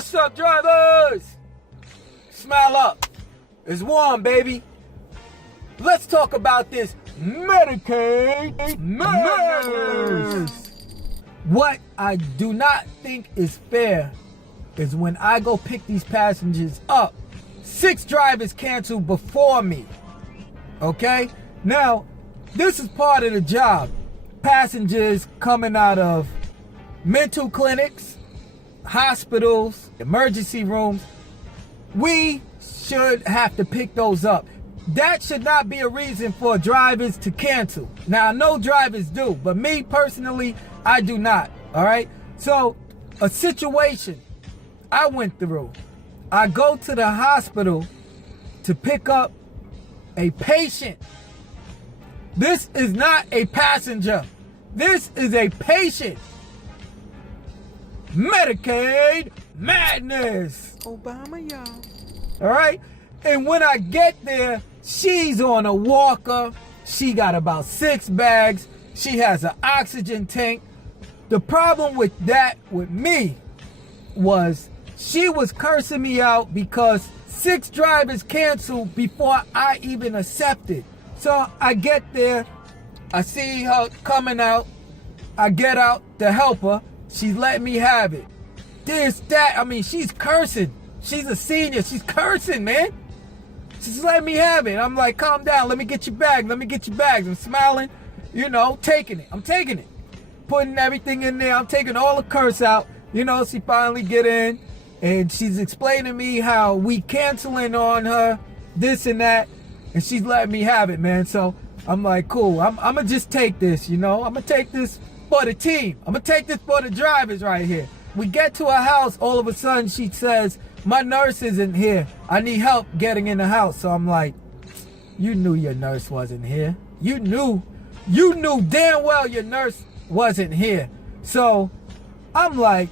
What's up, drivers? Smile up. It's warm, baby. Let's talk about this Medicaid Madness. What I do not think is fair is when I go pick these passengers up, 6 drivers cancel before me. Okay? Now, this is part of the job. Passengers coming out of mental clinics, hospitals, emergency rooms, we should have to pick those up. That should not be a reason for drivers to cancel. Now, I know drivers do, but me personally, I do not. All right? So, a situation I went through. I go to the hospital to pick up a patient. This is not a passenger. This is a patient. Medicaid Madness. Obama, y'all. All right? And when I get there, she's on a walker. She got about 6 bags. She has an oxygen tank. The problem with that, with me, was she was cursing me out because 6 drivers canceled before I even accepted. So I get there, I see her coming out, I get out to help her. She's letting me have it. This, that, I mean, she's cursing. She's a senior, she's cursing, man. She's letting me have it. I'm like, calm down, let me get your bag, let me get your bags. I'm smiling, you know, taking it. I'm taking it. Putting everything in there, I'm taking all the curse out. You know, she finally get in and she's explaining to me how we canceling on her, this and that. And she's letting me have it, man. So I'm like, cool, I'm gonna just take this, you know. I'm gonna take this for the team. I'm gonna take this for the drivers right here. We get to her house, all of a sudden she says, my nurse isn't here. I need help getting in the house. So I'm like, you knew your nurse wasn't here. You knew damn well your nurse wasn't here. So I'm like,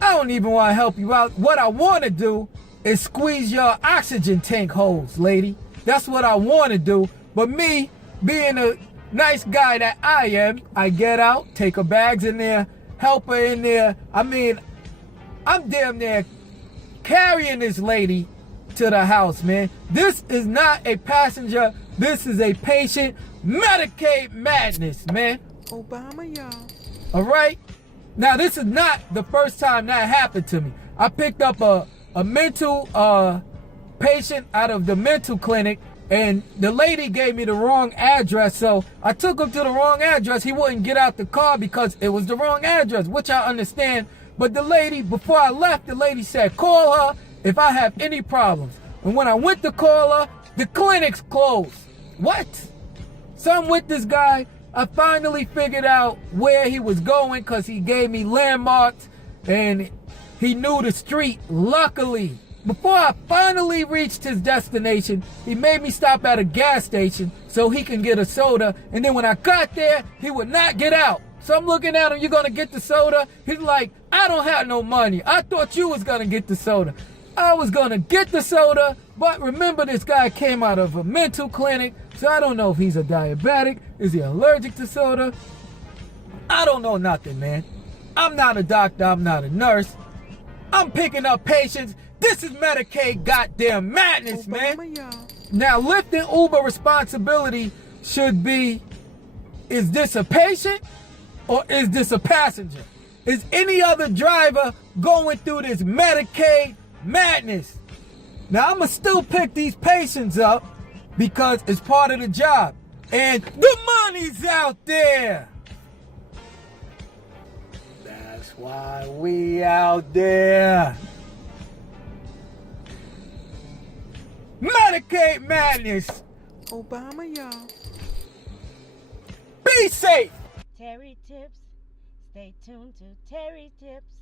I don't even want to help you out. What I want to do is squeeze your oxygen tank holes, lady. That's what I want to do. But me, being a nice guy that I am, I get out, take her bags in there, help her in there. I mean, I'm damn near carrying this lady to the house, man. This is not a passenger. This is a patient. Medicaid Madness, man. Obama, y'all. All right? Now, this is not the first time that happened to me. I picked up a mental patient out of the mental clinic, and the lady gave me the wrong address, so I took him to the wrong address. He wouldn't get out the car because it was the wrong address, which I understand. But the lady, before I left, the lady said, call her if I have any problems. And when I went to call her, the clinic's closed. What? So I'm with this guy. I finally figured out where he was going because he gave me landmarks and he knew the street. Luckily, before I finally reached his destination, he made me stop at a gas station so he can get a soda. And then when I got there, he would not get out. So I'm looking at him, you gonna get the soda? He's like, I don't have no money. I thought you was gonna get the soda. I was gonna get the soda, but remember this guy came out of a mental clinic, so I don't know if he's a diabetic. Is he allergic to soda? I don't know nothing, man. I'm not a doctor, I'm not a nurse. I'm picking up patients. This is Medicaid goddamn madness, man. Obama, y'all. Now, LYFT and Uber responsibility should be, is this a patient or is this a passenger? Is any other driver going through this Medicaid madness? Now, I'm going to still pick these patients up because it's part of the job. And the money's out there. That's why we out there. Medicaid Madness. Obama, y'all. Be safe. Terry Tips. Stay tuned to Terry Tips.